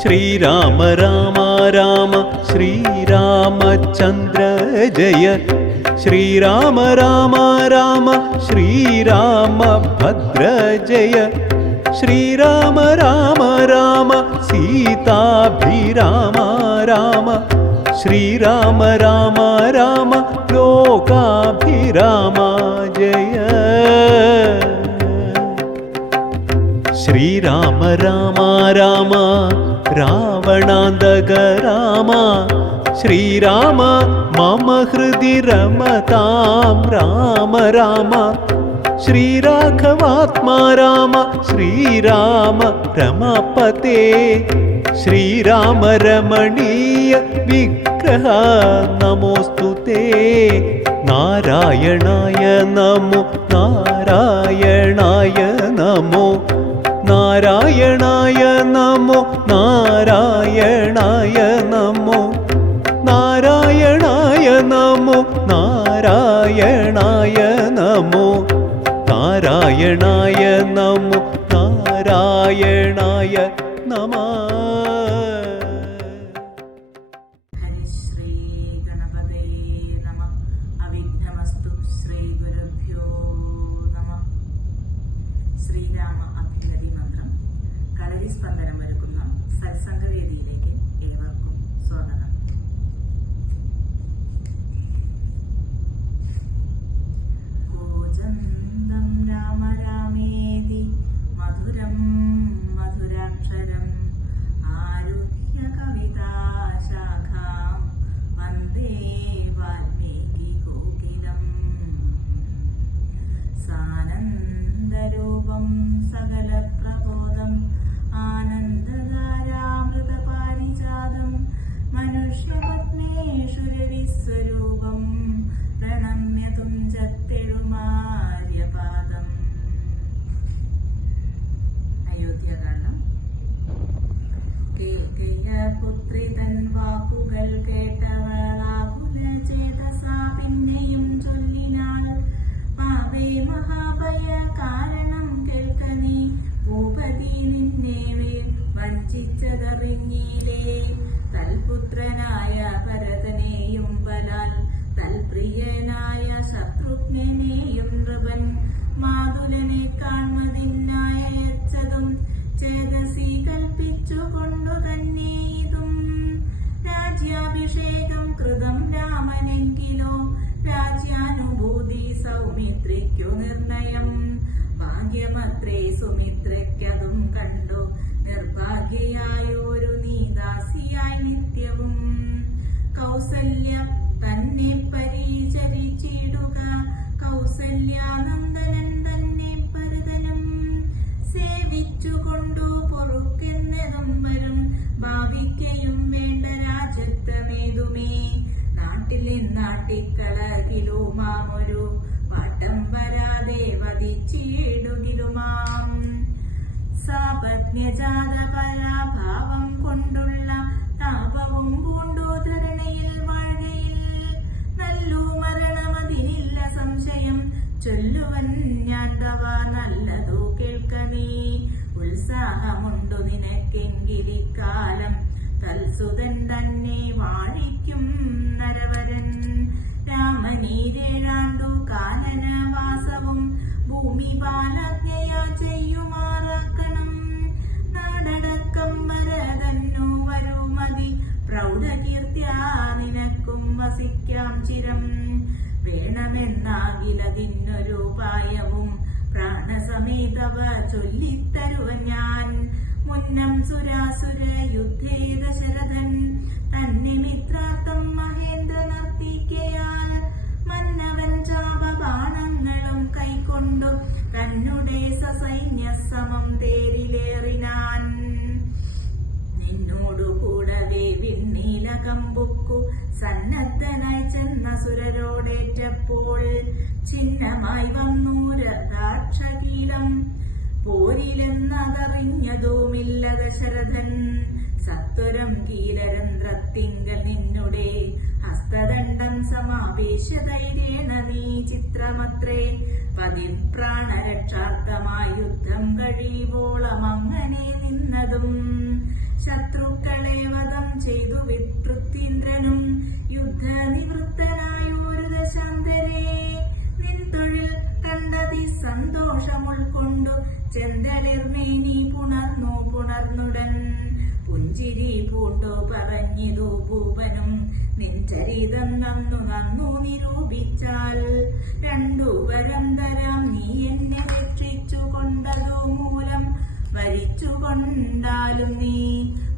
ശ്രീരാമ രാമ രാമ ശ്രീരാമചന്ദ്ര ജയ ശ്രീരാമ രാമ രാമ ശ്രീരാമഭദ്ര ജയ ശ്രീരാമ രാമ രാമ സീതാഭിരാമ രാമ ശ്രീരാമ രാമ രാമ ലോകാഭിരാമ ജയ ശ്രീരാമ രാമ രാമ രാവണാന്തക രാമ ശ്രീരാമ മമ ഹൃദി രമതാം രാമ രാമ ശ്രീരാഘവാത്മാ രാമ ശ്രീരാമ രമപതേ ശ്രീരാമ രമണീയ വിഗ്രഹ നമോസ്തുതേ നാരായണായ നമോ നാരായണായ നമോ നാരായണായ നമോ നാരായണായ നമോ നാരായണായ നമോ നാരായണായ നമോ നാരായണായ നമോ നാരായണായ നമഃ. ഹരിശ്രീ ഗണപതയേ നമഃ. അവിഘ്നമസ്തു. ശ്രീ ഗുരുഭ്യോ നമഃ. ശ്രീരാമ അഭിനതി മന്ത്രം കളരി സ്പന്ദനം ഒരുക്കുന്ന സത്സംഗവേദിയിലേക്ക് ഏവർക്കും സ്വാഗതം. കൂജന്തം രാമ രാമേതി മധുരം മധുരാക്ഷരം ആരുഹ്യ കവിതാശാഖാം വന്ദേ വാൽമീകി കോകിലം സാനന്ദരൂപം സകലപ്രബോധം ആനന്ദധാരാമൃതപാരിജാതം മനുഷ്യപത്മേഷു രവിസ്വരൂപം പ്രണമ്യ തുഞ്ചത്തെഴുമാര്യപാദം. അയോധ്യകാന്ഡം. പുത്രി തൻ വാക്കുകൾ കേട്ടവളാകുല ചേതസാ പിന്നെയും ചൊല്ലിനാൾ പാവേ മഹാഭയ കാരണം കേൾക്ക നീ ഭൂപതി നിന്നെ വഞ്ചിച്ചതറിഞ്ഞീലേ തൽപുത്രനായ ഭരതനെയും ബലാൽ തൽപ്രിയനായ ശത്രുഘ്നെയും നൃപൻ മാതുലനെ കാൺമതിനായച്ചതും ചേതസി കൽപ്പിച്ചുകൊണ്ടു തന്നെ ഇതും രാജ്യാഭിഷേകം കൃതം രാമനെങ്കിലോ രാജ്യാനുഭൂതി സൗമിത്രിക്കു നിർണയം ഭാഗ്യമത്രേ സുമിത്രയ്ക്കതും കണ്ടു നിർഭാഗ്യയായൊരു നീദാസിയായി നിത്യവും കൗസല്യ തന്നെ പരിചരിച്ചിടുക കൗസല്യാനന്ദനൻ തന്നെ ഭരതനും സേവിച്ചുകൊണ്ടു പൊറുക്കെന്നതും വരും ഭാവിക്കയും വേണ്ട രാജത്വമേതുമേ നാട്ടിലെ നാട്ടിക്കളകിലുമാമൊരു വട്ടം വരാതെ വധിച്ചിടുകിലുമാം സാപജ്ഞജാത പരാഭാവം കൊണ്ടുള്ള താപവും പൂണ്ടു ധരണയിൽ വാഴയിൽ നല്ലു മരണമതിനില്ല സംശയം ചൊല്ലുവൻ ഞാൻ തവ നല്ലതോ കേൾക്ക നീ ഉത്സാഹമുണ്ടു നിനക്കെങ്കിലിക്കാലം തൽസുതൻ തന്നെ വാഴിക്കും നരവരൻ രാമനീരേഴാണ്ടു കാനനവാസവും ഭൂമി പാലജ്ഞയാ ചെയ്യുമാറാക്കണം നാടടക്കം വരതന്നു വരുമതി പ്രൗഢകീർത്തിയാ നിനക്കും വസിക്കാം ചിരം വേണമെന്നാകിലതിനൊരു ഉപായവും പ്രാണസമേതവ ചൊല്ലിത്തരുവ ഞാൻ മുന്നം സുരാസുര യുദ്ധേ ദശരഥൻ തന്നെ മിത്രാർത്ഥം മഹേന്ദ്ര നർത്തിക്കയാൽ മന്നവൻ ചാപബാണങ്ങളും കൈക്കൊണ്ടു തന്നുടെ സസൈന്യ സമം തേരിലേറിനാൻ നിന്നോടു കൂടവേ വിണ്ണീല കമ്പുക്കു സന്നദ്ധനായി ചെന്ന സുരരോടേറ്റപ്പോൾ ചിഹ്നമായി വന്നു രഥാക്ഷകീലം പോരിലെന്നതറിഞ്ഞതുമില്ല ദശരഥൻ സത്വരം കീലരന്ധ്രത്തിങ്കൽ നിന്നുടെ ഹസ്തദണ്ഡം സമാവേശധൈര്യേണ നീ ചിത്രമത്രേ പതിപ്രാണരക്ഷാർത്ഥമായി യുദ്ധം കഴിയുവോളം അങ്ങനെ നിന്നതും ശത്രു ശത്രുക്കളെ വധം ചെയ്തു പൃഥ്വീന്ദ്രനും യുദ്ധനിവൃത്തനായൊരു ദശാന്തരെ നിൻ തൊഴിൽ കണ്ടതി സന്തോഷം ഉൾക്കൊണ്ടു ചെന്തളിർമേനി പുണർന്നുടൻ പുഞ്ചിരി പൂണ്ടു പറഞ്ഞിതു ഭൂപനും നിൻ ചരിതം നന്നു നിരൂപിച്ചാൽ രണ്ടു വരം തരാം നീ എന്നെ രക്ഷിച്ചു കൊണ്ടതു മൂലം വരിച്ചു കൊണ്ടാലും നീ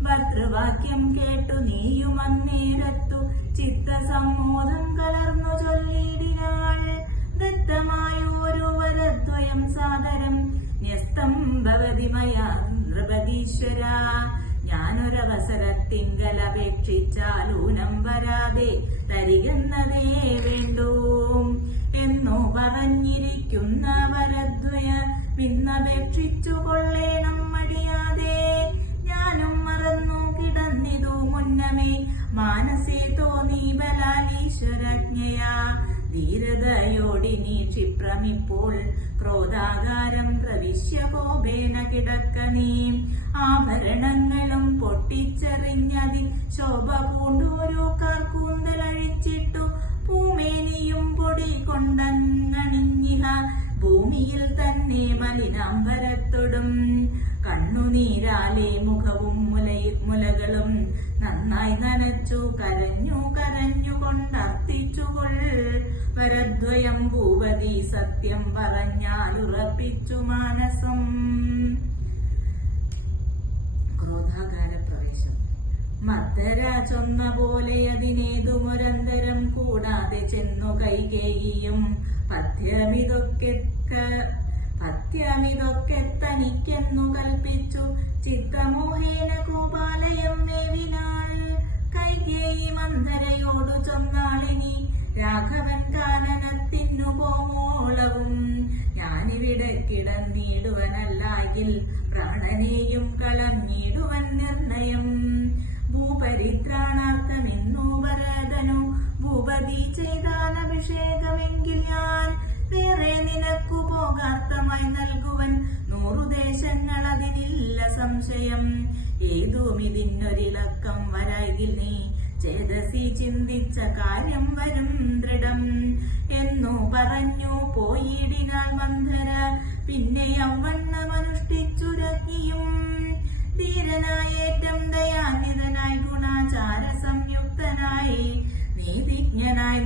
ഭദ്രവാക്യം കേട്ടു നീയും അന്നേരത്തു ചിത്തസമ്മോദം കലർന്നു ചൊല്ലിയിടിനാൾ ദത്തമായൊരു വരദ്വയം സാദരം ന്യസ്തം ഭവതി മയാ നൃപതീശ്വര ഞാനൊരവസരത്തിങ്കൽ അപേക്ഷിച്ചാൽ ഊനം വരാതെ തരികെന്നതേ വേണ്ടൂ എന്നു പറഞ്ഞിരിക്കുന്ന വരദ്വയ പിന്നപേക്ഷിച്ചു കൊള്ളേണം മടിയാതെ ഞാനും മറന്നു കിടന്നിതു മുന്നമേ മാനസേ തോന്നി ബലാലീശ്വരജ്ഞയാ ധീരതയോടിനി ക്ഷിപ്രമിപ്പോൾ ക്രോധാകാരം പ്രവിശ്യ കോപേന കിടക്ക നീ ആഭരണങ്ങളും പൊട്ടിച്ചെറിഞ്ഞതിൽ ശോഭ പൂണ്ടോരോ കാർക്കൂന്തലഴിച്ചിട്ടു പൂമേനിയും പൊടി കൊണ്ടങ്ങണിഞ്ഞിഹ ഭൂമിയിൽ തന്നെ മലിനാംബരത്തൊടും കണ്ണുനീരാലെ മുഖവും മുലകളും നന്നായി നനച്ചു കരഞ്ഞുകൊണ്ടർത്തിച്ചുകൊൾ വരദ്വയം ഭൂപതി സത്യം പറഞ്ഞാൽ ഉറപ്പിച്ചു മാനസം. ക്രോധാകാര പ്രവേശം. മദ്ദര ചൊന്ന പോലെ അതിനേതുമൊരന്തരം കൂടാതെ ചെന്നു കൈകേയിയും പഥ്യമിതൊക്കെ തനിക്കെന്നു കൽപ്പിച്ചു ചിത്തമോഹേന ഗോപാലയം മേവിനാൾ. കൈകേയി മന്ധരയോടു ചൊന്നാളിനി രാഘവൻ കാനനത്തിനു പോമോളവും ഞാനിവിടെ കിടന്നിടുവനല്ലായിൽ പ്രാണനെയും കളഞ്ഞിടുവൻ നിർണയം. ഭൂപരിത്രാണാർത്ഥമെന്നു വരദനു ഭൂപതി ചെയ്താലഭിഷേകമെങ്കിൽ ഞാൻ വേറെ നിനക്കു പോകാർത്ഥമായി നൽകുവൻ 100 ദേശങ്ങൾ അതിനില്ല സംശയം. ഏതും ഇതിനൊരിളക്കം വരായിൽ നീ ചേതസി ചിന്തിച്ച കാര്യം വരും ദൃഢം എന്നു പറഞ്ഞു പോയിടിനാൾ മന്ധര. പിന്നെ യൗവണ്ണമനുഷ്ഠിച്ചുരങ്ങിയും ധീരനായേറ്റം ദയാനിതനായി ഗുണാചാര സംയുക്തനായി നീതിജ്ഞനായി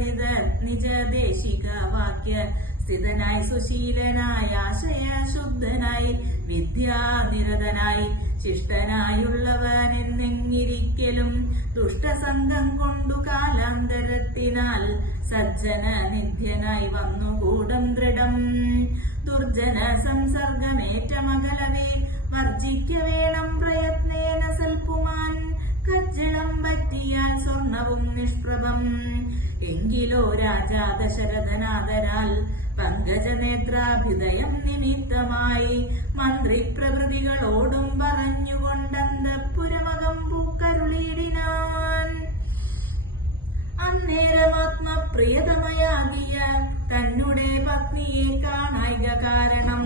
നിജദേശിക വാക്യ സ്ഥിതനായി സുശീലനായി ആശയശുദ്ധനായി വിദ്യാനിരതനായി ശിഷ്ടനായുള്ളവനെന്നെങ്ങിരിക്കലും ദുഷ്ടസംഘം കൊണ്ടു കാലാന്തരത്തിനാൽ സജ്ജന നിധ്യനായി വന്നുകൂടം ദൃഢം. ദുർജന സംസർഗമേറ്റമകലവേ വർജിക്ക വേണം പ്രയത്നേന സൽപ്പുമാൻ. കജ്ജളം പറ്റിയാൽ സ്വർണവും നിഷ്പ്രഭം. എങ്കിലോ രാജാ ദശരഥനാദരാൽ പങ്കജനേത്രാഭ്യുദയം നിമിത്തമായി മന്ത്രി പ്രഭൃതികളോടും പറഞ്ഞുകൊണ്ടന്തപുരമകം പൂക്കരുളിയിടിനാൻ. അന്നേരമാത്മപ്രിയതമയാകിയ തന്നെ പത്നിയെ കാണായിക കാരണം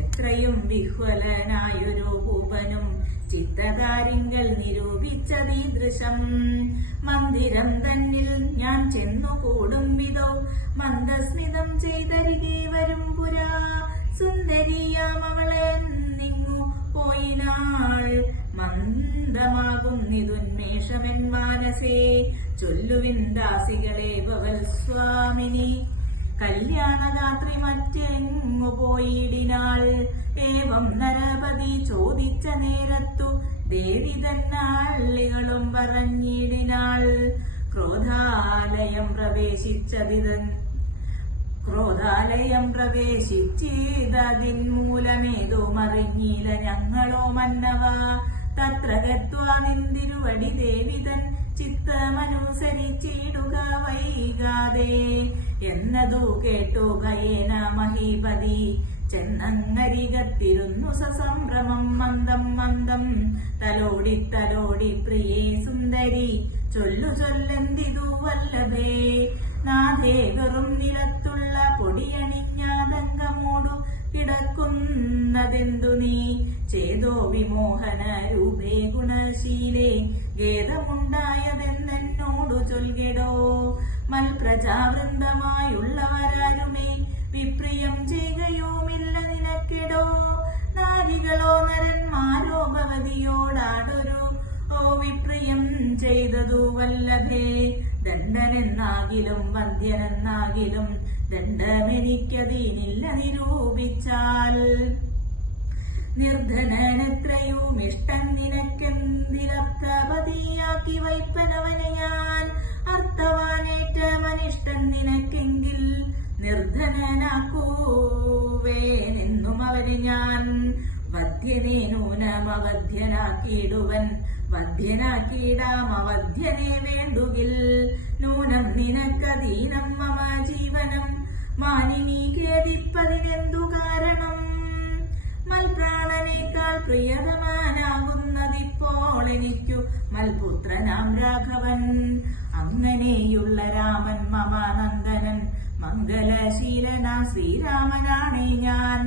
എത്രയും വിഹ്വലനായൊരു ഭൂപനും ചിത്തകാരിങ്കൽ നിരൂപിച്ചതീദൃശം. മന്ദിരം തന്നിൽ ഞാൻ ചെന്നുകൂടും വിധോ മന്ദസ്മിതം ചെയ്തരികെ വരും പുരാ. സുന്ദരിയാമവളെ നിങ്ങു പോയിനാൾ മന്ദമാകും നിതുന്മേഷമെൻ മാനസേ. ചൊല്ലുവിൻ ദാസികളെ ഭവൽ സ്വാമിനി കല്യാണഗാത്രി മറ്റെങ്ങു പോയിടിനാൾ. ഏവം നരപതി ചോദിച്ച നേരത്തു ദേവി തന്നാള്ളികളും പറഞ്ഞിടിനാൾ. ക്രോധാലയം പ്രവേശിച്ചതിൻ മൂലമേതുമറിഞ്ഞില്ല ഞങ്ങളോ മന്നവ. തത്ര ഗത്വാ നിന്തിരുവടി ദേവിതൻ ചിത്തമനുസരിച്ചിടുക വൈകാതെ എന്നതു കേട്ടു ഭയേന മഹീപതി ചെന്നങ്ങരികത്തിരുന്നു സസംഭ്രമം. മന്ദം തലോടി പ്രിയേ സുന്ദരി ചൊല്ലെന്തിതു വല്ലഭേ നാഥേ വെറും നിലത്തുള്ള പൊടിയണിഞ്ഞാതങ്കമോടു കിടക്കുന്നതെന്തു നീ ചേതോ വിമോഹന രൂപേ ഗുണശീലേ ഖേദമുണ്ടായതെന്നോടു ചൊൽകെടോ മൽപ്രജാവൃന്ദമായുള്ളവരാരുമേ വിപ്രിയം ചെയ്യുകയുമില്ല നിനക്കെടോ നാരികളോ നരന്മാരോ ഭവതിയോടാടൊരു വിപ്രിയം ചെയ്തതു വല്ലഭേ ദണ്ഡനെന്നാകിലും വന്ധ്യനെന്നാകിലും ദണ്ഡമെനിക്കതീനില്ല നിരൂപിച്ചാൽ നിർധനനെത്രയും ഇഷ്ടം നിനക്കെന്തിലർത്ഥപതിയാക്കി വൈപ്പനവനെ ഞാൻ അർത്ഥവാനേറ്റമനിഷ്ടൻ നിനക്കെങ്കിൽ നിർധനനാക്കൂവേനെന്നും അവന് ഞാൻ വധ്യനെ നൂനമവധ്യനാക്കിയിടുവൻ വധ്യനാക്കിയിടാം അവധ്യനെ വേണ്ടുകിൽ നൂനം നിനക്കധീനം മമ ജീവനം മാനിനി ഖേദിപ്പതിനെന്തു കാരണം മൽപ്രാണനേക്കാൾ പ്രിയതമാനാകുന്നതിപ്പോൾ എനിക്കു മൽപുത്രനാം രാഘവൻ അങ്ങനെയുള്ള രാമൻ മമ നന്ദനൻ മംഗലശീലനാം ശ്രീരാമനാണേ ഞാൻ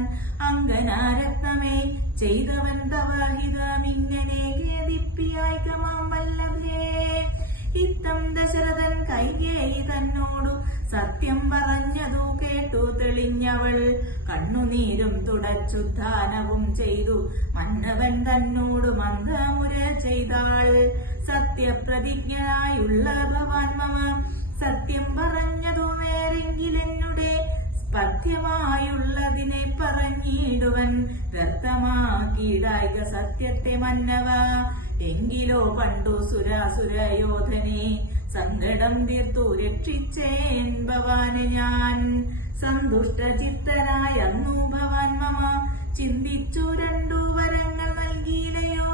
അങ്കനാരത്നമേ ചെയ്തവൻ തവഹിതമിങ്ങനെ ഖേദിപ്പിയായി കമാം വല്ലഭേ ഇത്തം ദശരഥൻ കൈകേയി തന്നോടു സത്യം പറഞ്ഞതു കേട്ടു തെളിഞ്ഞവൾ കണ്ണുനീരും തുടച്ചുദ്ധാനവും ചെയ്തു മന്നവൻ തന്നോട് മന്ദമുര ചെയ്താൾ സത്യപ്രതിജ്ഞനായുള്ള ഭവാൻ മമ സത്യം പറഞ്ഞതു നേരെങ്കിലെന്നുടെ പഥ്യമായുള്ളതിനെ പറഞ്ഞിടുവൻ വ്യർത്ഥമാക്കിയിടായിക സത്യത്തെ മന്നവ എങ്കിലോ പണ്ടു സുരാസുരയോധനെ സങ്കടം തീർത്തു രക്ഷിച്ചേൻ ഭവാന് ഞാൻ സന്തുഷ്ട ചിത്തനായന്നു ഭവാൻ മമ ചിന്തിച്ചു രണ്ടു വരങ്ങൾ നൽകിയില്ലയോ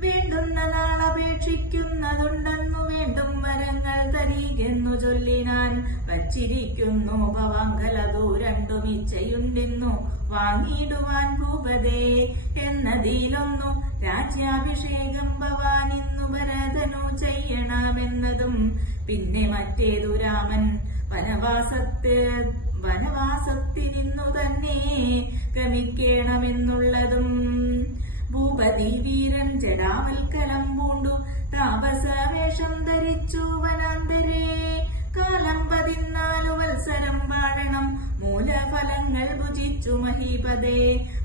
വേണ്ടുന്ന നാളപേക്ഷിക്കുന്നതുണ്ടെന്നു വേണ്ടും വരങ്ങൾ തരീകെന്നു ചൊല്ലിനാൻ വച്ചിരിക്കുന്നു ഭവാങ്കലതു രണ്ടും ഇച്ഛയുണ്ടെന്നു വാങ്ങിയിടുവാൻ ഭൂപതേ എന്നതിലൊന്നു രാജ്യാഭിഷേകം ഭവാൻ ഇന്നു ഭരതനു ചെയ്യണമെന്നതും പിന്നെ മറ്റേതു രാമൻ വനവാസത്തിനിന്നു തന്നെ ക്രമിക്കണമെന്നുള്ളതും ഭൂപതി വീരൻ ജടാവൽക്കലം പൂണ്ടു താപസവേഷം ധരിച്ചു വനാന്തരേ കാലം 14 വത്സരം വാഴണം മൂലഫലങ്ങൾ ഭുജിച്ചു മഹീപതേ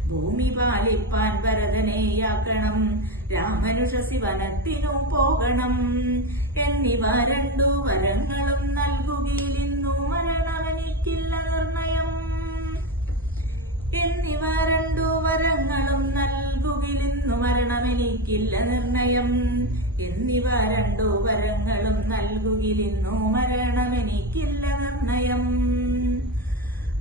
ഭൂമി പാലിപ്പാൻ ഭരതനെയാക്കണം രാമനുഷസി വനത്തിനു പോകണം എന്നിവ രണ്ടു വരങ്ങളും നൽകുകയിലിന്നു മരണവനിക്കില്ല നിർണയം എന്നിവ രണ്ടു വരങ്ങളും നൽകുകിലിന്നു മരണമെനിക്കില്ല നിർണയം എന്നിവ രണ്ടു വരങ്ങളും നൽകുകിലിന്നു മരണമെനിക്കില്ല നിർണയം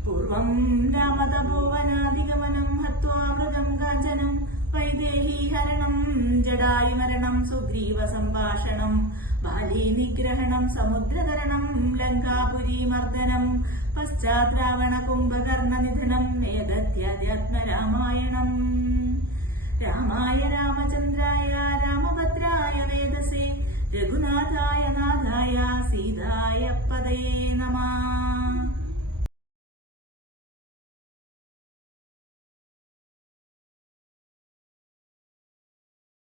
പൂർവം രാമതപോവനാധിഗമനം ഹത്വാമൃതം കാഞ്ചനം വൈദേഹി ഹരണം ജടായു മരണം സുഗ്രീവ സംഭാഷണം ബാലി നിഗ്രഹണം സമുദ്രതരണം ലങ്കാപുരി മർദ്ദനം പശ്ചാത് രാവണ കുംഭകർണ നിധനം വേദത്യാധ്യാത്മരാമായണം രാമായ രാമചന്ദ്രായ രാമഭദ്രായ വേദസേ രഘുനാഥായ നാഥായ സീതായ പദയേ നമഃ.